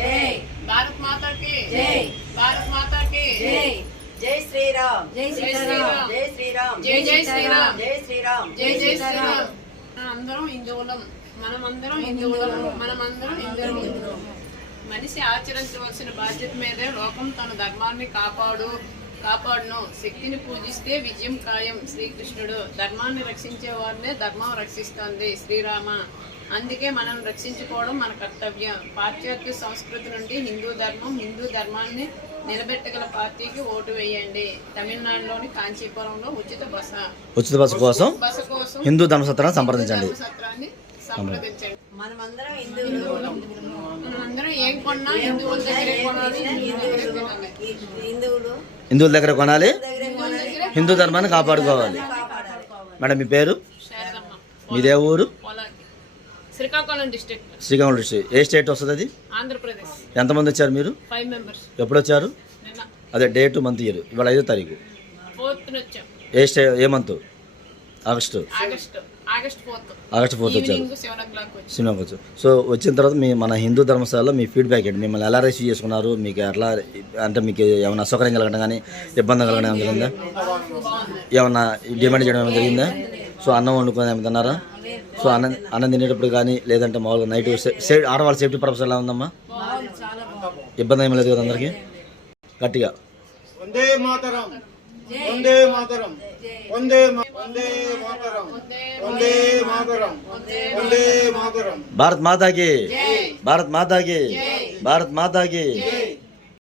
జై భారత్ మాతా కి జై భారత్ మాతా కి జై జై శ్రీరామ్ జై శ్రీరామ్ జై శ్రీరామ్ జై జై శ్రీరామ్ జై శ్రీరామ్ జై జై శ్రీరామ్. అందరం హిందువులం, మనమందరం హిందువులం, మనమందరం హిందువులం. మనిషి ఆచరించవలసిన బాధ్యత మీదే లోకం తన ధర్మాన్ని కాపాడును. శక్తిని పూజిస్తే విజయం ఖాయం. శ్రీకృష్ణుడు ధర్మాన్ని రక్షించే వారినే ధర్మం రక్షిస్తుంది. శ్రీరామ. అందుకే మనం రక్షించుకోవడం మన కర్తవ్యం. పాశ్చాత్య సంస్కృతి నుండి హిందూ ధర్మాన్ని నిలబెట్టగల పార్టీకి ఓటు వేయండి. తమిళనాడులోని కాంచీపురంలో ఉచిత బస కోసం బస కోసం హిందూ ధర్మసత్రాన్ని సంప్రదించండి. ధర్మసత్రాన్ని సంప్రదించండి. మనమందరం హిందువులు. మనందరం ఏం కొన్నా హిందువుల దగ్గరే కొనాలి, హిందువులు హిందువుల దగ్గర కొనాలి, దగ్గరే హిందూ ధర్మాన్ని కాపాడుకోవాలి. కాపాడాలి. మేడం మీ పేరు, శారదమ్మ. మీదే ఊరు? పొలాకి. Srikakulam district, Srikakulam district. ఏ స్టేట్ వస్తుంది అది? ఆంధ్రప్రదేశ్. ఎంతమంది వచ్చారు మీరు? 5 మెంబర్స్. ఎప్పుడు వచ్చారు? నిన్న అదే డేట్ మంత్ ఇయర్. ఇవాళ 5వ తారీఖు. 4th వచ్చాం. ఏ month? August 4th August 4th వచ్చారు. ఈవినింగ్ 7 o'clock వచ్చాం. సినిమాకి వచ్చారు. సో వచ్చిన తర్వాత మన హిందూ ధర్మశాలలో మీ ఫీడ్బ్యాక్ ఏంటి? మిమ్మల్ని ఎలా రిసీవ్ చేసుకున్నారు? మీకు ఎట్లా, అంటే మీకు ఏమైనా అసౌకర్యం కలగడం కానీ ఇబ్బంది కలగడం ఏమైనా జరిగిందా? ఏమన్నా డిమాండ్ చేయడం ఏమైనా జరిగిందా? సో అన్నం వండుకొని ఏమైనా తిన్నారా? సో అన్నం తినేటప్పుడు కానీ లేదంటే మామూలుగా నైట్ ఆడవాళ్ళ సేఫ్టీ పర్పస్ ఎలా ఉందమ్మా? ఇబ్బంది ఏమీ లేదు కదా అందరికీ? గట్టిగా వందే మాతరం, వందే మాతరం, వందే వందే మాతరం, వందే మాతరం, వందే మాతరం. భారత్ మాతాకి, భారత్ మాతాకి, భారత్ మాతాకి.